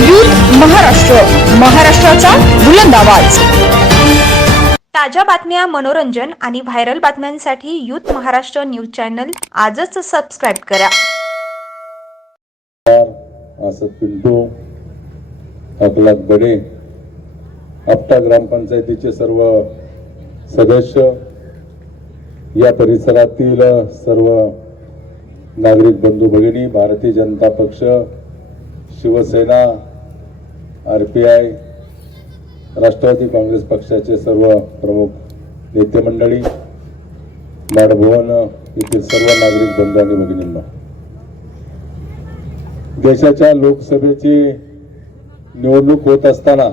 Youth Maharashtra महाराष्ट्राचा बुलंद आवाज. ताज्या बातम्या मनोरंजन आणि व्हायरल बातम्यांसाठी यूथ महाराष्ट्र न्यूज चॅनल आजच सबस्क्राईब करा. असद पिंटू अकलाक बडे आपटा ग्रामपंचायतीचे सर्व सदस्य या परिसरातील सर्व नागरिक बंधू भगिनी Bharatiya Janata Paksha Shivsena R P I Rashtrawadi Congress पक्षाचे सर्व प्रमुख नेते मंडळी माडभुवन येथील सर्व नागरिक बंधू आणि भगिनींना. देशाच्या लोकसभेची निवडणूक होत असताना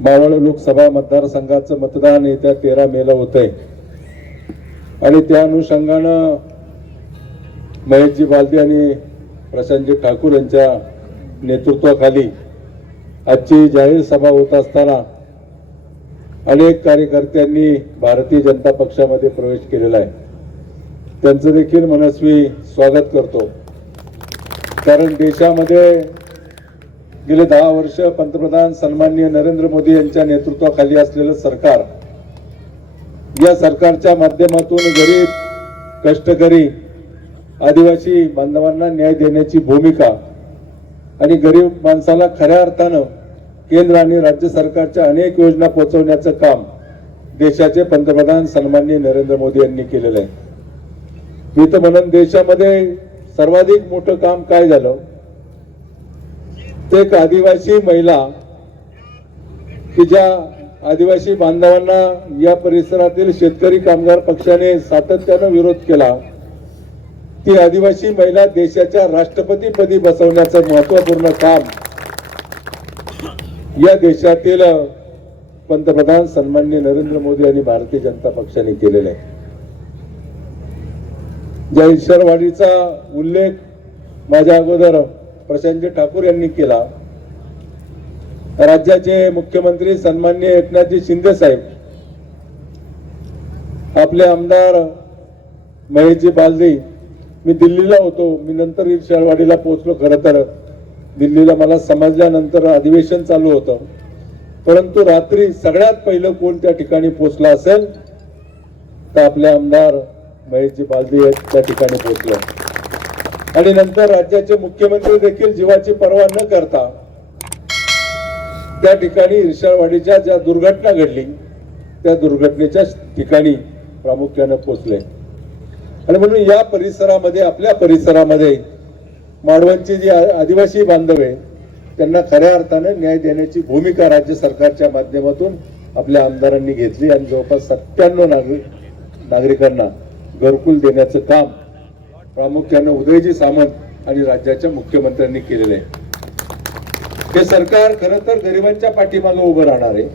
मावळ लोकसभा मतदारसंघाचं मतदान येत्या तेरा मेला होत आहे आणि त्या अनुषंगानं महेशजी बालदी आणि प्रशांतजी ठाकूर यांच्या नेतृत्वाखाली आजची जाहीर सभा होत असताना अनेक कार्यकर्त्यांनी भारतीय जनता पक्षामध्ये प्रवेश केलेला आहे. त्यांचं देखील मनस्वी स्वागत करतो. कारण देशामध्ये गेले दहा वर्ष पंतप्रधान सन्माननीय नरेंद्र मोदी यांच्या नेतृत्वाखाली असलेलं सरकार या सरकारच्या माध्यमातून गरीब कष्टकरी आदिवासी बांधवांना न्याय देण्याची भूमिका आणि गरीब माणसाला खऱ्या अर्थानं केंद्र आणि राज्य सरकारच्या अनेक योजना पोहोचवण्याचं काम देशाचे पंतप्रधान सन्माननीय नरेंद्र मोदी यांनी केलेलं आहे. मी तर म्हणून देशामध्ये सर्वाधिक मोठं काम काय झालं? ते एक आदिवासी महिला की ज्या आदिवासी बांधवांना या परिसरातील शेतकरी कामगार पक्षाने सातत्यानं विरोध केला ती आदिवासी महिला देशाच्या राष्ट्रपतीपदी बसवण्याचं महत्त्वपूर्ण काम या देशातील पंतप्रधान सन्मान्य नरेंद्र मोदी आणि भारतीय जनता पक्षाने केलेलं आहे. ज्या ईश्वरवाडीचा उल्लेख माझ्या अगोदर प्रशांतजी ठाकूर यांनी केला राज्याचे मुख्यमंत्री सन्मान्य एकनाथजी शिंदे साहेब आपले आमदार महेशजी बालदी मी दिल्लीला होतो. मी नंतर ईर्षाळवाडीला पोहोचलो खरं तर. दिल्लीला मला समजल्यानंतर अधिवेशन चालू होतं. परंतु रात्री सगळ्यात पहिलं कोण त्या ठिकाणी पोहोचला असेल तर आपले आमदार महेशजी बालदी आहेत त्या ठिकाणी पोहोचले. आणि नंतर राज्याचे मुख्यमंत्री देखील जीवाची पर्वा न करता त्या ठिकाणी ईर्षाळवाडीच्या ज्या दुर्घटना घडली त्या दुर्घटनेच्या ठिकाणी प्रामुख्याने पोहोचले. आणि म्हणून या परिसरामध्ये आपल्या परिसरामध्ये माडवांची जी आदिवासी बांधव आहे त्यांना खऱ्या अर्थाने न्याय देण्याची भूमिका राज्य सरकारच्या माध्यमातून आपल्या आमदारांनी घेतली आणि जवळपास सत्त्याण्णव नागरिक नागरिकांना घरकुल देण्याचं काम प्रामुख्यानं उदयजी सामंत आणि राज्याच्या मुख्यमंत्र्यांनी केलेलं आहे. हे सरकार खरं तर गरिबांच्या पाठीमागे उभं राहणार आहे.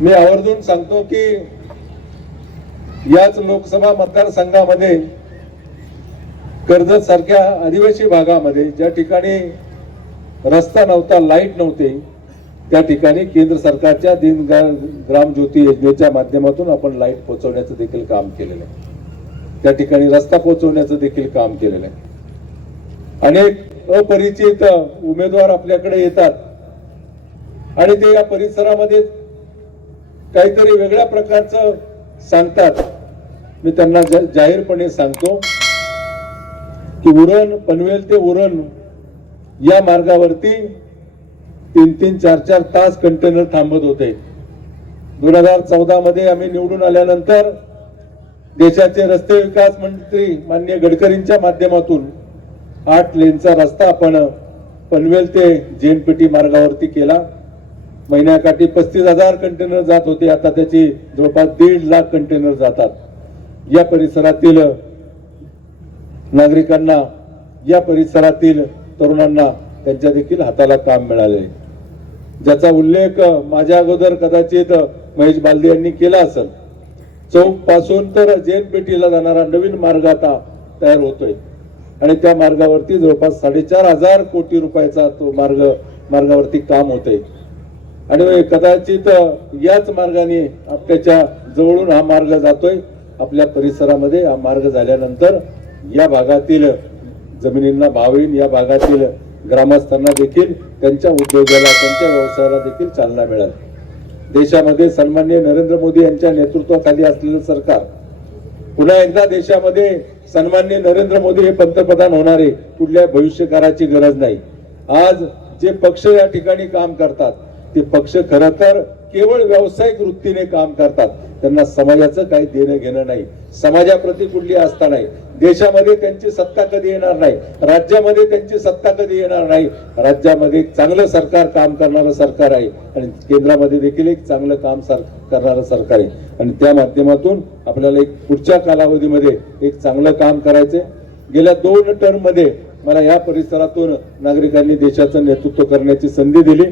मी आवर्जून सांगतो की याच लोकसभा मतदारसंघामध्ये कर्जत सारख्या आदिवासी भागामध्ये ज्या ठिकाणी रस्ता नव्हता लाइट नव्हते त्या ठिकाणी केंद्र सरकारच्या दिन ग्राम ज्योती योजनेच्या माध्यमातून आपण लाइट पोहोचवण्याचं देखील काम केलेलं आहे. त्या ठिकाणी रस्ता पोहोचवण्याचं देखील काम केलेलं आहे. अनेक अपरिचित उमेदवार आपल्याकडे येतात आणि ते या परिसरामध्ये काहीतरी वेगळ्या प्रकारचं सांगतात. मी त्यांना जाहीरपणे सांगतो की उरण पनवेल ते उरण या मार्गावरती तीन तीन चार चार तास कंटेनर थांबत होते. दोन हजार चौदा मध्ये आम्ही निवडून आल्यानंतर देशाचे रस्ते विकास मंत्री मान्य गडकरींच्या माध्यमातून आठ लेनचा रस्ता आपण पनवेल ते जेनपेटी मार्गावरती केला. महिन्याकाठी पस्तीस हजार कंटेनर जात होते. आता त्याची जवळपास दीड लाख कंटेनर जातात. या परिसरातील नागरिकांना या परिसरातील तरुणांना त्यांच्या देखील हाताला काम मिळाले. ज्याचा उल्लेख माझ्या अगोदर कदाचित महेश बालदे यांनी केला असेल. चौकपासून तर जैन पेटीला जाणारा नवीन मार्ग आता तयार होतोय. आणि त्या मार्गावरती जवळपास साडेचार हजार कोटी रुपयाचा तो मार्ग मार्गावरती काम होतंय. आणि कदाचित याच मार्गाने आपल्याच्या जवळून हा मार्ग जातोय. आपल्या परिसरामध्ये हा मार्ग झाल्यानंतर या भागातील जमिनींना भाव येईल या भागातील ग्रामस्थांना देखील त्यांच्या उद्योगाला त्यांच्या व्यवसायाला देखील चालना मिळेल. देशामध्ये सन्मान्य नरेंद्र मोदी यांच्या नेतृत्वाखाली असलेलं सरकार पुन्हा एकदा देशामध्ये सन्मान्य नरेंद्र मोदी हे पंतप्रधान होणारे कुठल्या भविष्यकाराची गरज नाही. आज जे पक्ष या ठिकाणी काम करतात ते पक्ष खर तर केवळ व्यावसायिक वृत्तीने काम करतात. त्यांना समाजाचं काही देणं घेणं नाही. समाजाप्रती कुठली आस्था नाही. देशामध्ये त्यांची सत्ता कधी येणार नाही. राज्यामध्ये त्यांची सत्ता कधी येणार नाही. राज्यामध्ये चांगलं सरकार काम करणारं सरकार आहे. आणि केंद्रामध्ये देखील एक चांगलं काम सर करणारं सरकार आहे. आणि त्या माध्यमातून आपल्याला एक पुढच्या कालावधीमध्ये एक चांगलं काम करायचंय. गेल्या दोन टर्ममध्ये मला या परिसरातून नागरिकांनी देशाचं नेतृत्व करण्याची संधी दिली.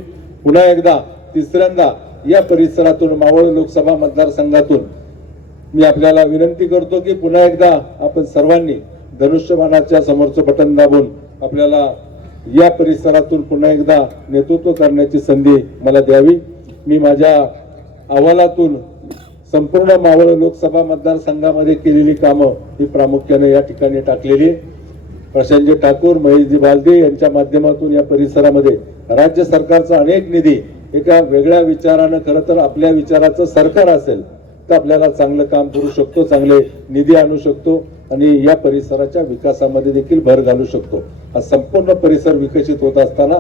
पुन्हा एकदा तिसऱ्यांदा या परिसरातून मावळ लोकसभा मतदारसंघातून मी आपल्याला विनंती करतो की पुन्हा एकदा आपण सर्वांनी धनुष्यबाणाच्या समोरचं बटन दाबून आपल्याला या परिसरातून पुन्हा एकदा नेतृत्व करण्याची संधी मला द्यावी मी माझ्या अहवालातून संपूर्ण मावळ लोकसभा मतदारसंघामध्ये केलेली कामं ही प्रामुख्याने या ठिकाणी टाकलेली आहे. प्रशांतजी ठाकूर महेशजी बालदे यांच्या माध्यमातून या परिसरामध्ये राज्य सरकारचा अनेक निधी एका वेगळ्या विचारानं खरं तर आपल्या विचाराचं सरकार असेल तर आपल्याला चांगलं काम करू शकतो चांगले निधी आणू शकतो आणि या परिसराच्या विकासामध्ये देखील भर घालू शकतो. हा संपूर्ण परिसर विकसित होत असताना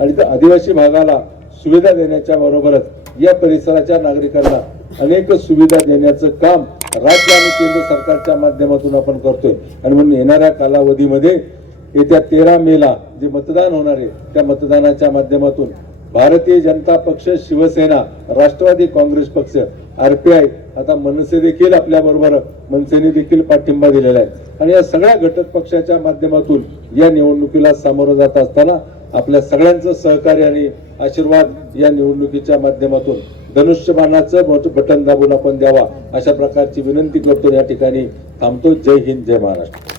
आणि त्या आदिवासी भागाला सुविधा देण्याच्या बरोबरच या परिसराच्या नागरिकांना अनेक सुविधा देण्याचं काम राज्य आणि केंद्र सरकारच्या माध्यमातून आपण करतोय. आणि म्हणून येणाऱ्या कालावधीमध्ये येत्या तेरा मेला जे मतदान होणार आहे त्या मतदानाच्या माध्यमातून भारतीय जनता पक्ष शिवसेना राष्ट्रवादी काँग्रेस पक्ष आरपीआय आता मनसे देखील आपल्या बरोबर मनसेने देखील पाठिंबा दिलेला आहे. आणि या सगळ्या घटक पक्षाच्या माध्यमातून या निवडणुकीला सामोरं जात असताना आपल्या सगळ्यांचं सहकार्य आणि आशीर्वाद या निवडणुकीच्या माध्यमातून धनुष्यबाणाचं मोठं बटन दाबून आपण द्यावा अशा प्रकारची विनंती करतो. या ठिकाणी थांबतो. जय हिंद जय महाराष्ट्र.